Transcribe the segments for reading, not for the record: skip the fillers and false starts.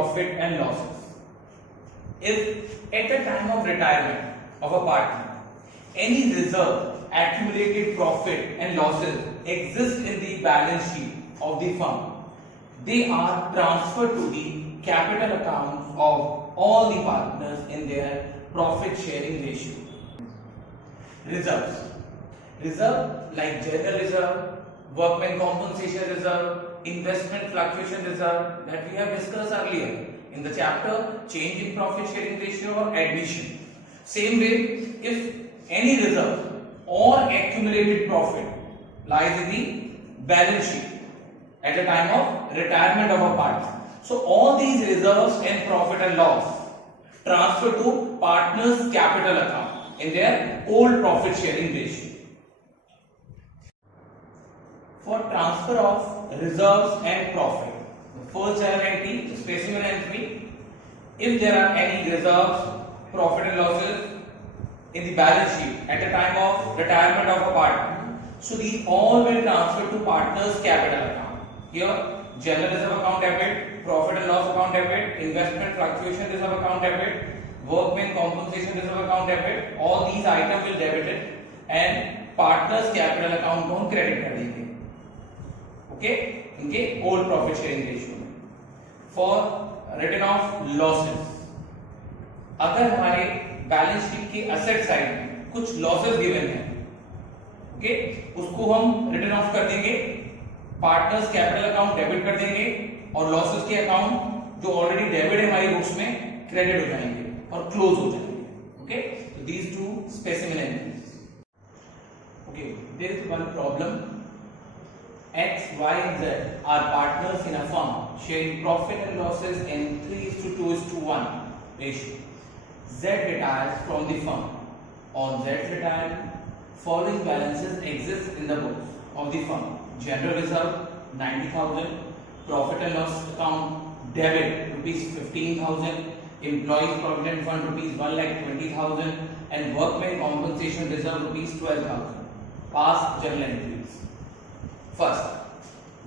profit and losses. If at the time of retirement of a partner, any reserve, accumulated profit and losses exist in the balance sheet of the firm, they are transferred to the capital accounts of all the partners in their profit sharing ratio. Reserves. Reserve like general reserve, workman compensation reserve, investment fluctuation reserve that we have discussed earlier in the chapter change in profit sharing ratio or addition. Same way, if any reserve or accumulated profit lies in the balance sheet at the time of retirement of a partner, so all these reserves and profit and loss transfer to partners capital account in their old profit sharing ratio. For transfer of reserves and profit, the first journal entry, specimen entry, if there are any reserves, profit and losses in the balance sheet at the time of retirement of a partner, so these all will transfer to partners capital account. Here general reserve account debit, profit and loss account debit, investment fluctuation reserve account debit, workman compensation reserve account debit, all these items will debit it and partners capital account को हम credit कर देंगे. Okay, इनके old profit sharing ratio में. For written off losses, अगर हमारे balance sheet की asset side में कुछ लॉसेस गिवन है, ओके, उसको हम रिटर्न ऑफ कर देंगे, पार्टनर्स कैपिटल अकाउंट डेबिट कर देंगे और लॉसेस के अकाउंट जो ऑलरेडी डेबिट है हमारी बुक्स में क्रेडिट हो जाएंगे और क्लोज हो जाएंगे. Okay, so these two specimen entries. Okay, there is one problem. X, Y, and Z are partners in a firm sharing profit and losses in 3:2:1 ratio. Z retires from the firm. On Z's retirement, following balances exist in the books of the firm: general reserve 90,000, profit and loss account debit rupees 15,000, employees provident fund rupees 1,20,000, and workmen compensation reserve rupees 12,000. Past journal entries. First,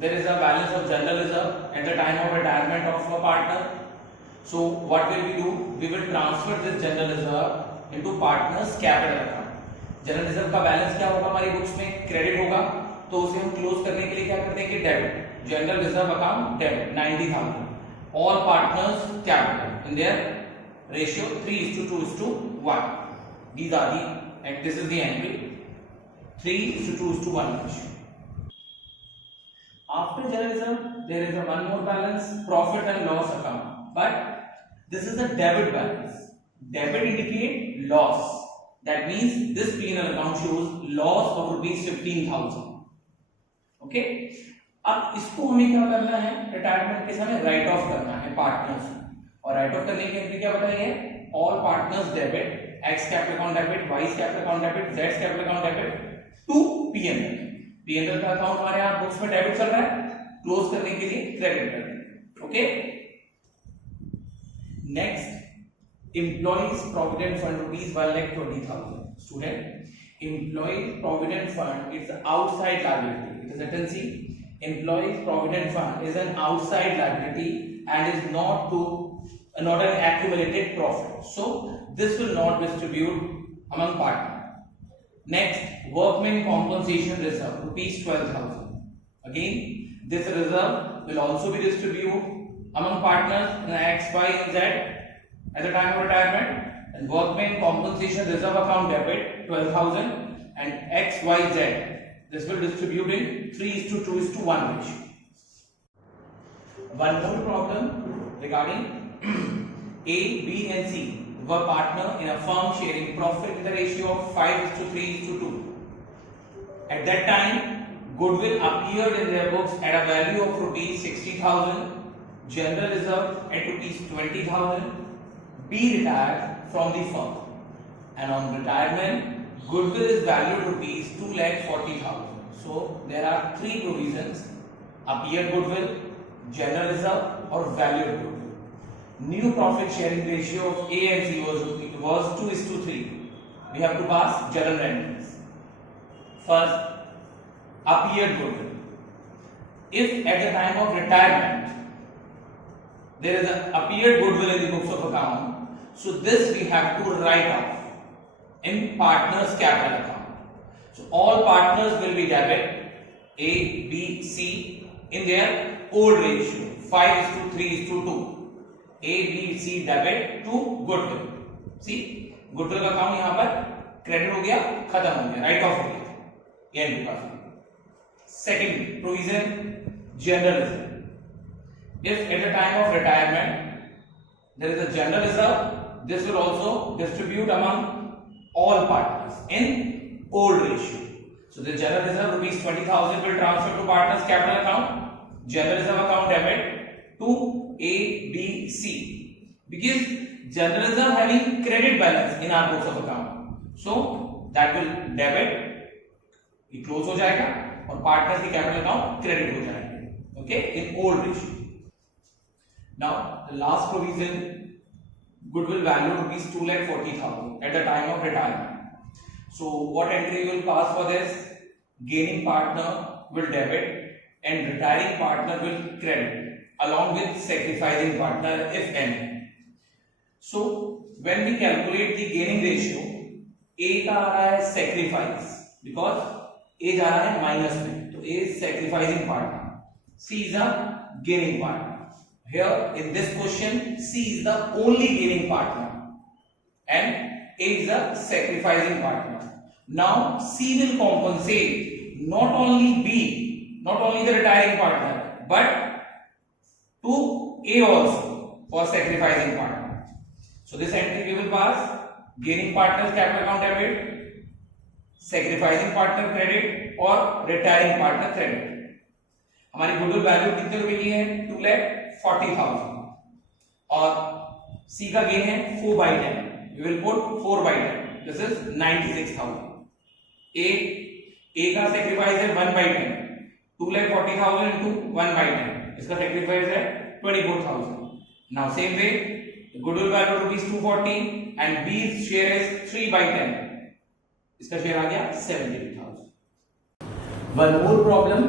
there is a balance of general reserve at the time of retirement of a partner. So what will we do? We will transfer this general reserve into partners capital account. General reserve का balance क्या होगा हमारी books में? Credit होगा, तो उसे हम close करने के लिए क्या कर देंगे? Debit. General reserve account debit 90,000. All partners capital in their ratio 3:2:1. These are the, and this is the entry 3:2:1 ratio. After general reserve, there is a one more balance, profit and loss account. But this is the debit balance. Debit indicate loss. That means this P&L account shows loss of rupees 15,000. Okay? अब इसको हमें क्या करना है? Retirement के समय right of करना है पार्टनर्स, और राइट ऑफ करने की एंट्री क्या बताई है? All partners debit, X capital account debit, Y capital account debit, Z capital account debit to P&L. P&L का अकाउंट हमारे यहाँ बुक्स में डेबिट चल रहा है, क्लोज करने के लिए क्रेडिट कर देंगे. Okay, next employees provident fund rupees 1,20,000. Student, employees provident fund is outside liability. It is written see, employees provident fund is an outside liability and is not an accumulated profit, so this will not distribute among partners. Next, workmen compensation reserve rupees 12,000. Again, this reserve will also be distributed among partners in X, Y, and Z at the time of retirement. And workmen compensation reserve account debit 12,000 and X, Y, Z. This will distribute in 3:2:1 ratio. One more problem regarding A, B, and C were partner in a firm sharing profit in the ratio of 5:3:2. At that time, goodwill appeared in their books at a value of rupees 60,000, general reserve at rupees 20,000. B retired from the firm, and on retirement, goodwill is valued rupees 2,40,000. So there are three provisions: appeared goodwill, general reserve, or valued goodwill. New profit sharing ratio of A and C was 2:3. We have to pass journal entries. First, appeared goodwill. If at the time of retirement there is an appeared goodwill in the books of account. So this we have to write off in partners capital account. So all partners will be debit A, B, C in their old ratio 5:3:2. A, B, C debit to goodwill. See, goodwill का account यहाँ पर credit हो गया, खत्म हो गया, right of हो गया, ये एंट्री पास हो गया. Second provision, generalism. If at the time of retirement there is a general reserve, this will also distribute among all partners in old ratio. So the general reserve rupees 20,000 will transfer to partners capital account. General reserve account debit to A, B, C, because general reserve having credit balance in our books of account, so that will debit, ये close हो जाएगा और partners की capital account credit हो जाएंगे, okay, in old ratio. Now the last provision, goodwill value rupees 2,40,000 at the time of retirement. So what entry will pass for this? Gaining partner will debit and retiring partner will credit along with sacrificing partner if any. So when we calculate the gaining ratio, A का आ रहा है sacrifice because A जा रहा है minus में, तो A is sacrificing partner, C is a gaining partner. Here in this question, C is the only gaining partner and A is the sacrificing partner. Now C will compensate not only B, not only the retiring partner, but to A also for sacrificing partner. So this entry we will pass: gaining partner's capital account debit, sacrificing partner credit और retiring partner credit. हमारी goodwill value कितने रुपए की है? 2,40,000 और C का gain है 4/10. We will put 4/10. This is 96,000. A का सेक्रीफाइस है 1/10. 2,40,000 into 1/10. इसका सेक्रीफाइस है 24,000. Now same way, the goodwill value rupees 240 and B's share is 3/10. इसका शेयर आ गया 78,000. One more problem.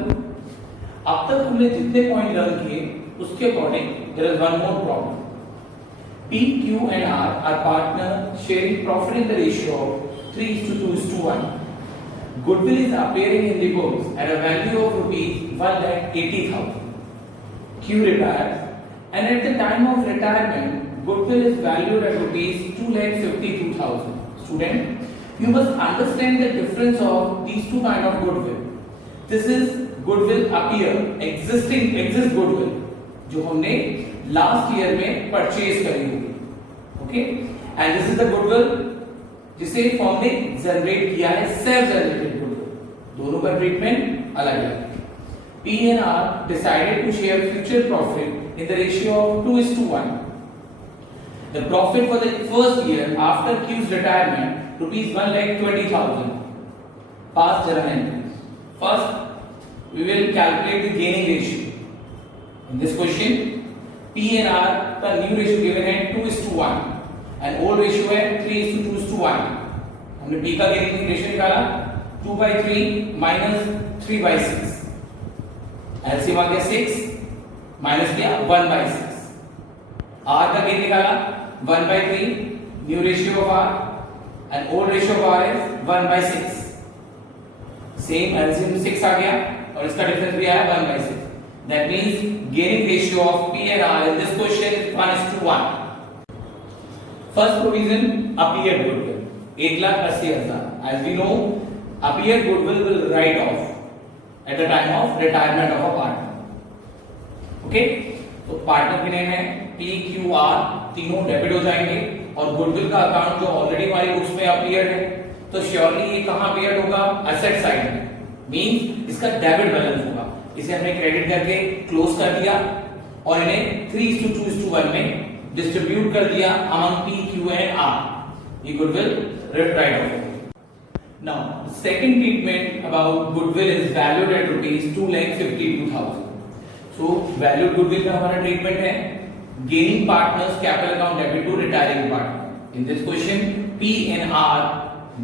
अब तक हमने जितने पॉइंट लर्न किए उसके according there is one more problem. P, Q and R are partner sharing profit in the ratio of 3:2:1. Goodwill is appearing in the books at a value of rupees 1,80,000. Q retires and at the time of retirement goodwill is valued at rupees 2,52,000. Student, you must understand the difference of these two kind of goodwill. This is goodwill appear, exist goodwill जो हमने last year में purchase करी होगी, okay, and this is the goodwill जिसे firm ने generate किया है, self generated goodwill. दोनों का ट्रीटमेंट अलग अलग. P and R decided to share future profit in the ratio of 2:1. The profit for the first year after Q's retirement rupees 1,20,000. Past journal entries. First we will calculate the gaining ratio. In this question P and R का new ratio given है 2:1 and old ratio है 3:2:1. हमने P का gaining ratio निकाला 2/3 minus 3/6. LCM आ गया 6 minus किया 1/6. R का gain निकाला 1/3 new ratio of R and old ratio of R is 1/6. Same LCM 6 आ गया और इसका डिफरेंस भी आया 1/6. That means gaining ratio of P and R in this question is 1:1. First provision, appeared goodwill 1,80,000. As we know, appeared goodwill will write off at the time of retirement of a partner. Okay? तो partner के name है P, Q, R, तीनों debit हो जाएंगे और goodwill का account जो already हमारी बुक्स में अपीयर्ड है, तो श्योरली ये कहां अपीयर्ड होगा? एसेट साइड में. मींस इसका डेबिट बैलेंस होगा. इसे हमने क्रेडिट करके क्लोज कर दिया और इन्हें 3:2:1 में डिस्ट्रीब्यूट कर दिया among P, Q and R. ये goodwill right of. Now the second treatment about goodwill is valued at rupees 2,52,000. So valued goodwill का हमारा ट्रीटमेंट है gaining partners capital account debit to retiring partner. In this question P and R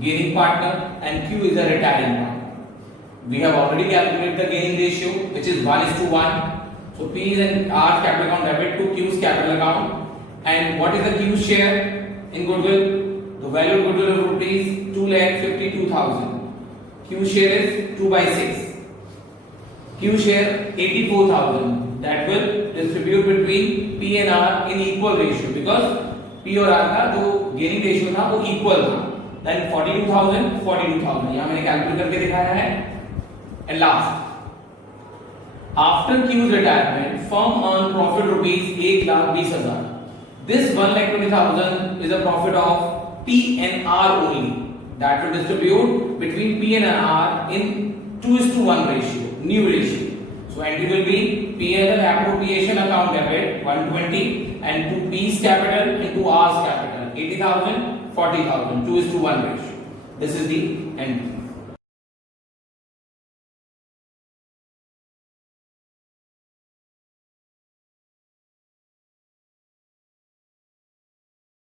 gaining partner and Q is a retiring partner. We have already calculated the gaining ratio which is 1:1. So P is an R's capital account debit to Q's capital account. And what is the Q's share in goodwill? The value of goodwill of rupees 2,52,000. Q's share is 2/6. Q's share 84,000. That will distribute between P and R in equal ratio because P और R का जो gaining ratio था वो equal था. Then 42,000 42,000 यहाँ मैंने calculate करके दिखाया है. And last, after Q's retirement, firm earned profit rupees 1,20,000. This 1,20,000 is a profit of P and R only. That will distribute between P and R in 2:1 ratio, new ratio. So entry will be P as an appropriation account debit 120 and to P's capital into R's capital 80,000 40,000 2:1 ratio. This is the entry.